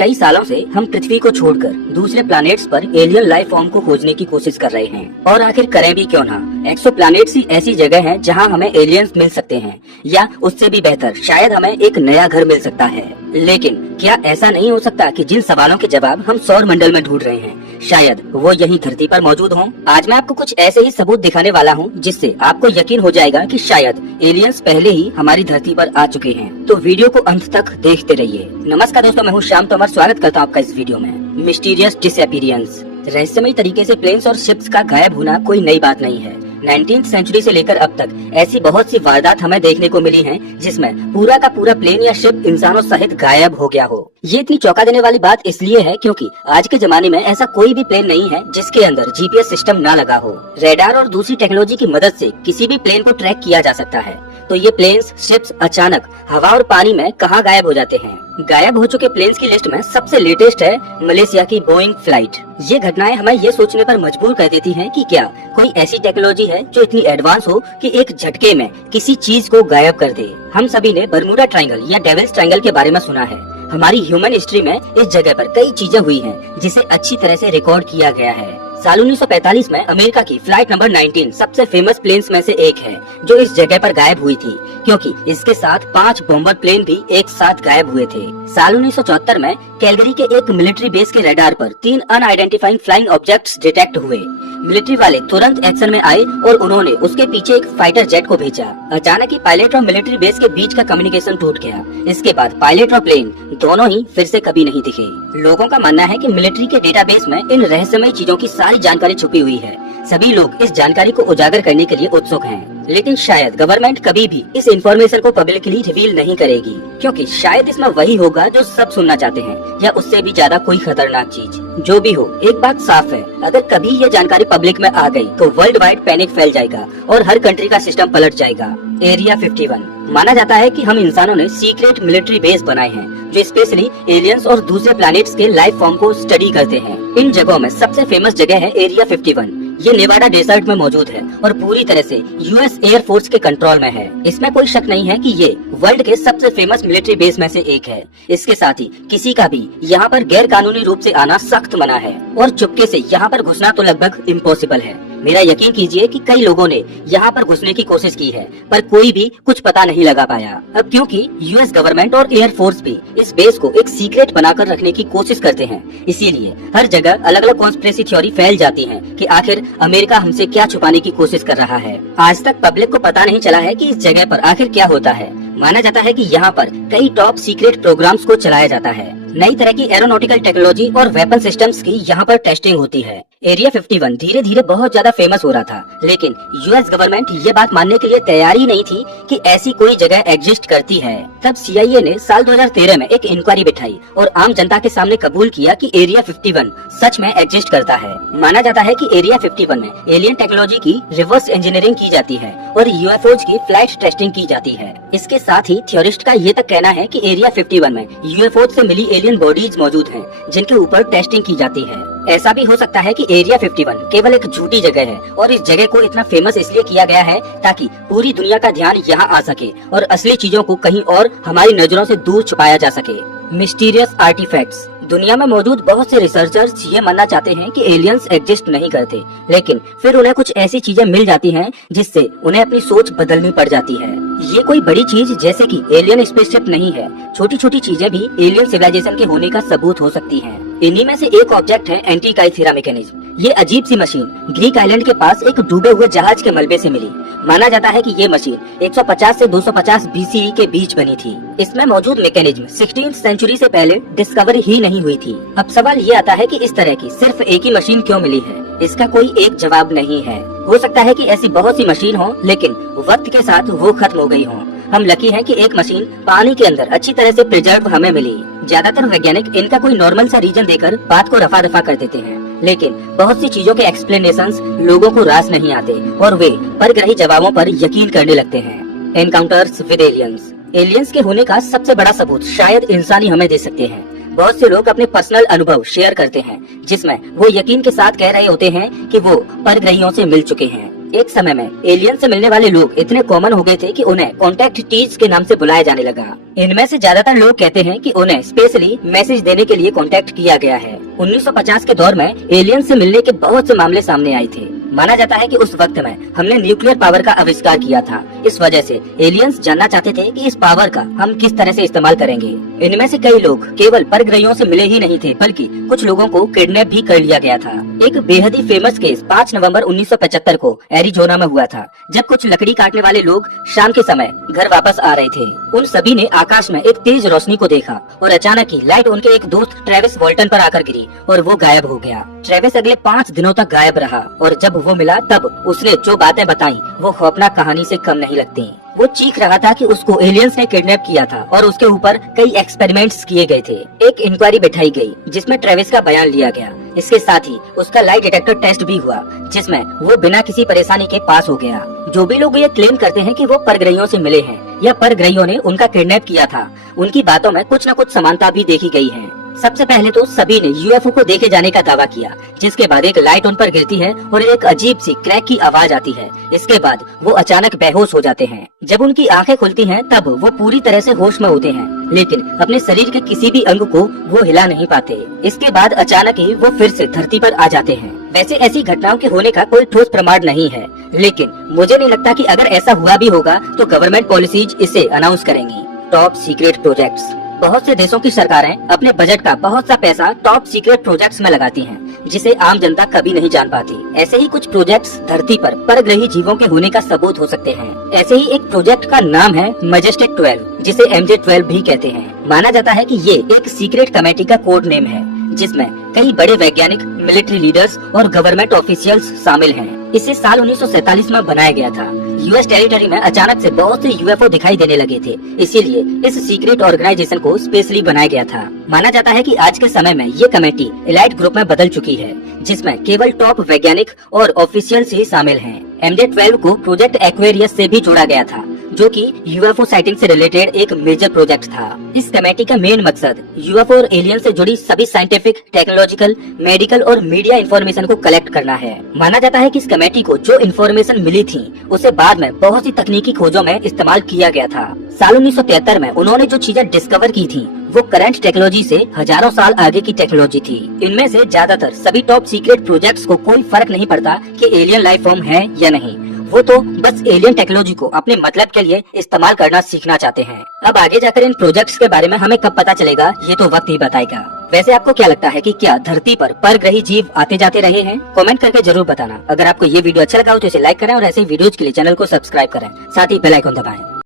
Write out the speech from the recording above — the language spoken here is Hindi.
कई सालों से हम पृथ्वी को छोड़कर दूसरे प्लैनेट्स पर एलियन लाइफ फॉर्म को खोजने की कोशिश कर रहे हैं और आखिर करें भी क्यों ना। एक्सोप्लैनेट्स ही ऐसी जगह है जहां हमें एलियंस मिल सकते हैं या उससे भी बेहतर शायद हमें एक नया घर मिल सकता है। लेकिन क्या ऐसा नहीं हो सकता कि जिन सवालों के जवाब हम सौर मंडल में ढूंढ रहे हैं शायद वो यहीं धरती पर मौजूद हों। आज मैं आपको कुछ ऐसे ही सबूत दिखाने वाला हूँ जिससे आपको यकीन हो जाएगा कि शायद एलियंस पहले ही हमारी धरती पर आ चुके हैं। तो वीडियो को अंत तक देखते रहिए। नमस्कार दोस्तों, मैं हूँ श्याम तोमर, स्वागत करता हूँ आपका इस वीडियो में। मिस्टीरियस डिसअपीयरेंस, रहस्यमय तरीके से प्लेन्स और शिप्स का गायब होना कोई नई बात नहीं है। 19th सेंचुरी से लेकर अब तक ऐसी बहुत सी वारदात हमें देखने को मिली हैं जिसमें पूरा का पूरा प्लेन या शिप इंसानों सहित गायब हो गया हो। ये इतनी चौंका देने वाली बात इसलिए है क्योंकि आज के जमाने में ऐसा कोई भी प्लेन नहीं है जिसके अंदर जीपीएस सिस्टम ना लगा हो। रेडार और दूसरी टेक्नोलॉजी की मदद से किसी भी प्लेन को ट्रैक किया जा सकता है। तो ये प्लेन्स, शिप्स अचानक हवा और पानी में कहाँ गायब हो जाते हैं? गायब हो चुके प्लेन्स की लिस्ट में सबसे लेटेस्ट है मलेशिया की बोइंग फ्लाइट। ये घटनाएं हमें ये सोचने पर मजबूर कर देती हैं कि क्या कोई ऐसी टेक्नोलॉजी है जो इतनी एडवांस हो कि एक झटके में किसी चीज को गायब कर दे। हम सभी ने बर्मुडा ट्रायंगल या डेविल्स ट्रायंगल के बारे में सुना है। हमारी ह्यूमन हिस्ट्री में इस जगह पर कई चीजें हुई हैं जिसे अच्छी तरह से रिकॉर्ड किया गया है। साल 1945 में अमेरिका की फ्लाइट नंबर 19 सबसे फेमस प्लेन्स में से एक है जो इस जगह पर गायब हुई थी क्योंकि इसके साथ 5 बॉम्बर प्लेन भी एक साथ गायब हुए थे। साल 1974 में कैलगरी के एक मिलिट्री बेस के रडार पर 3 अनआइडेंटिफाइंग फ्लाइंग ऑब्जेक्ट्स डिटेक्ट हुए। मिलिट्री वाले तुरंत एक्शन में आए और उन्होंने उसके पीछे एक फाइटर जेट को भेजा। अचानक ही पायलट और मिलिट्री बेस के बीच का कम्युनिकेशन टूट गया। इसके बाद पायलट और प्लेन दोनों ही फिर से कभी नहीं दिखे। लोगों का मानना है कि मिलिट्री के डेटाबेस में इन रहस्यमय चीजों की सारी जानकारी छुपी हुई है। सभी लोग इस जानकारी को उजागर करने के लिए उत्सुक हैं, लेकिन शायद गवर्नमेंट कभी भी इस इंफॉर्मेशन को पब्लिकली रिवील नहीं करेगी क्योंकि शायद इसमें वही होगा जो सब सुनना चाहते हैं या उससे भी ज्यादा कोई खतरनाक चीज। जो भी हो, एक बात साफ है, अगर कभी ये जानकारी पब्लिक में आ गई तो वर्ल्ड वाइड पैनिक फैल जाएगा और हर कंट्री का सिस्टम पलट जाएगा। एरिया 51 माना जाता है कि हम इंसानों ने सीक्रेट मिलिट्री बेस बनाए हैं जो स्पेशली एलियंस और दूसरे प्लैनेट्स के लाइफ फॉर्म को स्टडी करते हैं। इन जगहों में सबसे फेमस जगह है एरिया 51। ये नेवाडा डेजर्ट में मौजूद है और पूरी तरह से यूएस एयर फोर्स के कंट्रोल में है। इसमें कोई शक नहीं है कि ये वर्ल्ड के सबसे फेमस मिलिट्री बेस में से एक है। इसके साथ ही किसी का भी यहाँ पर गैर कानूनी रूप से आना सख्त मना है और चुपके से यहाँ पर घुसना तो लगभग इम्पॉसिबल है। मेरा यकीन कीजिए कि कई लोगों ने यहाँ पर घुसने की कोशिश की है पर कोई भी कुछ पता नहीं लगा पाया। अब क्योंकि यूएस गवर्नमेंट और एयर फोर्स भी इस बेस को एक सीक्रेट बनाकर रखने की कोशिश करते हैं, इसीलिए हर जगह अलग अलग कॉन्स्पिरेसी थ्योरी फैल जाती है कि आखिर अमेरिका हमसे क्या छुपाने की कोशिश कर रहा है। आज तक पब्लिक को पता नहीं चला है कि इस जगह पर आखिर क्या होता है। माना जाता है कि यहाँ पर कई टॉप सीक्रेट प्रोग्राम्स को चलाया जाता है। नई तरह की एरोनॉटिकल टेक्नोलॉजी और वेपन सिस्टम्स की यहाँ पर टेस्टिंग होती है। एरिया 51 धीरे धीरे बहुत ज्यादा फेमस हो रहा था, लेकिन यूएस गवर्नमेंट ये बात मानने के लिए तैयार ही नहीं थी कि ऐसी कोई जगह एग्जिस्ट करती है। तब सीआईए ने साल 2013 में एक इंक्वायरी बिठाई और आम जनता के सामने कबूल किया कि एरिया 51 सच में एग्जिस्ट करता है। माना जाता है कि एरिया 51 में एलियन टेक्नोलॉजी की रिवर्स इंजीनियरिंग की जाती है और यूएफओज की फ्लाइट टेस्टिंग की जाती है। इसके साथ ही थ्योरिस्ट का ये तक कहना है कि एरिया 51 में यूएफओज से मिली एलियन बॉडीज मौजूद हैं जिनके ऊपर टेस्टिंग की जाती है। ऐसा भी हो सकता है कि एरिया 51 केवल एक झूठी जगह है और इस जगह को इतना फेमस इसलिए किया गया है ताकि पूरी दुनिया का ध्यान यहाँ आ सके और असली चीजों को कहीं और हमारी नजरों से दूर छुपाया जा सके। मिस्टीरियस आर्टिफैक्ट्स, दुनिया में मौजूद बहुत से रिसर्चर्स ये मानना चाहते हैं कि एलियंस एग्जिस्ट नहीं करते, लेकिन फिर उन्हें कुछ ऐसी चीजें मिल जाती हैं जिससे उन्हें अपनी सोच बदलनी पड़ जाती है। ये कोई बड़ी चीज जैसे कि एलियन स्पेसशिप नहीं है, छोटी छोटी चीजें भी एलियन सिविलाइजेशन के होने का सबूत हो सकती हैं। इन्हीं में से एक ऑब्जेक्ट है एंटीकाइथेरा मैकेनिज्म। ये अजीब सी मशीन ग्रीक आइलैंड के पास एक डूबे हुए जहाज के मलबे से मिली। माना जाता है कि ये मशीन 150 से 250 बीसीई के बीच बनी थी। इसमें मौजूद मैकेनिज्म 16th सेंचुरी से पहले डिस्कवर ही नहीं हुई थी। अब सवाल ये आता है कि इस तरह की सिर्फ एक ही मशीन क्यों मिली है? इसका कोई एक जवाब नहीं है। हो सकता है कि ऐसी बहुत सी मशीन हो लेकिन वक्त के साथ वो खत्म हो गई हो। हम लकी हैं कि एक मशीन पानी के अंदर अच्छी तरह से प्रिजर्व हमें मिली। ज्यादातर वैज्ञानिक इनका कोई नॉर्मल सा रीजन देकर बात को रफा दफा कर देते हैं, लेकिन बहुत सी चीजों के एक्सप्लेनेशंस लोगों को रास नहीं आते और वे परग्रही जवाबों पर यकीन करने लगते हैं। एनकाउंटर्स विद एलियंस, एलियंस के होने का सबसे बड़ा सबूत शायद इंसान ही हमें दे सकते हैं। बहुत से लोग अपने पर्सनल अनुभव शेयर करते हैं जिसमें वो यकीन के साथ कह रहे होते हैं कि वो परग्रहियों से मिल चुके हैं। एक समय में एलियन से मिलने वाले लोग इतने कॉमन हो गए थे कि उन्हें कॉन्टैक्ट टीज के नाम से बुलाया जाने लगा। इनमें से ज्यादातर लोग कहते हैं कि उन्हें स्पेशली मैसेज देने के लिए कॉन्टैक्ट किया गया है। 1950 के दौर में एलियन से मिलने के बहुत से मामले सामने आए थे। माना जाता है कि उस वक्त में हमने न्यूक्लियर पावर का आविष्कार किया था। इस वजह से एलियंस जानना चाहते थे कि इस पावर का हम किस तरह से इस्तेमाल करेंगे। इनमें से कई लोग केवल परग्रहियों से मिले ही नहीं थे, बल्कि कुछ लोगों को किडनैप भी कर लिया गया था। एक बेहद ही फेमस केस 5 नवंबर 1975 को एरिजोना में हुआ था, जब कुछ लकड़ी काटने वाले लोग शाम के समय घर वापस आ रहे थे। उन सभी ने आकाश में एक तेज रोशनी को देखा और अचानक ही लाइट उनके एक दोस्त ट्रेविस वॉल्टन पर आकर गिरी और वो गायब हो गया। ट्रेविस अगले 5 दिनों तक गायब रहा और जब वो मिला तब उसने जो बातें बताई वो खौफनाक कहानी से कम नहीं लगती। वो चीख रहा था कि उसको एलियंस ने किडनैप किया था और उसके ऊपर कई एक्सपेरिमेंट्स किए गए थे। एक इंक्वायरी बिठाई गई जिसमें ट्रेविस का बयान लिया गया। इसके साथ ही उसका लाई डिटेक्टर टेस्ट भी हुआ, जिसमें वो बिना किसी परेशानी के पास हो गया। जो भी लोग ये क्लेम करते हैं कि वो परग्रहियों से मिले हैं या परग्रहियों ने उनका किडनैप किया था, उनकी बातों में कुछ न कुछ समानता भी देखी गई है। सबसे पहले तो सभी ने यूएफओ को देखे जाने का दावा किया, जिसके बाद एक लाइट उन पर गिरती है और एक अजीब सी क्रैक की आवाज आती है। इसके बाद वो अचानक बेहोश हो जाते हैं। जब उनकी आंखें खुलती हैं तब वो पूरी तरह से होश में होते हैं, लेकिन अपने शरीर के किसी भी अंग को वो हिला नहीं पाते। इसके बाद अचानक ही वो फिर से धरती पर आ जाते हैं। वैसे ऐसी घटनाओं के होने का कोई ठोस प्रमाण नहीं है, लेकिन मुझे नहीं लगता कि अगर ऐसा हुआ भी होगा तो गवर्नमेंट पॉलिसीज इसे अनाउंस करेंगी। Top secret projects. बहुत से देशों की सरकारें अपने बजट का बहुत सा पैसा टॉप सीक्रेट प्रोजेक्ट्स में लगाती हैं, जिसे आम जनता कभी नहीं जान पाती। ऐसे ही कुछ प्रोजेक्ट्स धरती पर परग्रही जीवों के होने का सबूत हो सकते हैं। ऐसे ही एक प्रोजेक्ट का नाम है मैजेस्टिक 12, जिसे MJ-12 भी कहते हैं। माना जाता है कि ये एक सीक्रेट कमेटी का कोड नेम है, जिसमें कई बड़े वैज्ञानिक, मिलिट्री लीडर्स और गवर्नमेंट ऑफिशियल्स शामिल हैं। इसे साल 1947 में बनाया गया था। यूएस टेरिटरी में अचानक से बहुत से यूएफओ दिखाई देने लगे थे, इसीलिए इस सीक्रेट ऑर्गेनाइजेशन को स्पेशली बनाया गया था। माना जाता है कि आज के समय में ये कमेटी एलाइट ग्रुप में बदल चुकी है, जिसमें केवल टॉप वैज्ञानिक और ऑफिशियल्स ही शामिल हैं। MJ-12 को प्रोजेक्ट एक्वेरियस से भी जोड़ा गया था, जो कि यूएफओ साइटिंग से रिलेटेड एक मेजर प्रोजेक्ट था। इस कमेटी का मेन मकसद यूएफओ और एलियन से जुड़ी सभी साइंटिफिक, टेक्नोलॉजिकल, मेडिकल और मीडिया इंफॉर्मेशन को कलेक्ट करना है। माना जाता है कि इस कमेटी को जो इंफॉर्मेशन मिली थी उसे बाद में बहुत सी तकनीकी खोजों में इस्तेमाल किया गया था। साल 1973 में उन्होंने जो चीजें डिस्कवर की थी वो करंट टेक्नोलॉजी से हजारों साल आगे की टेक्नोलॉजी थी। इनमें से ज्यादातर सभी टॉप सीक्रेट प्रोजेक्ट्स को कोई फर्क नहीं पड़ता कि एलियन लाइफ फॉर्म है या नहीं, वो तो बस एलियन टेक्नोलॉजी को अपने मतलब के लिए इस्तेमाल करना सीखना चाहते हैं। अब आगे जाकर इन प्रोजेक्ट्स के बारे में हमें कब पता चलेगा ये तो वक्त ही बताएगा। वैसे आपको क्या लगता है कि क्या धरती पर परग्रही जीव आते जाते रहे हैं? कमेंट करके जरूर बताना। अगर आपको ये वीडियो अच्छा लगा हो तो इसे लाइक करें और ऐसे ही वीडियोज के लिए चैनल को सब्सक्राइब करें, साथ ही बेल आइकन दबाएं।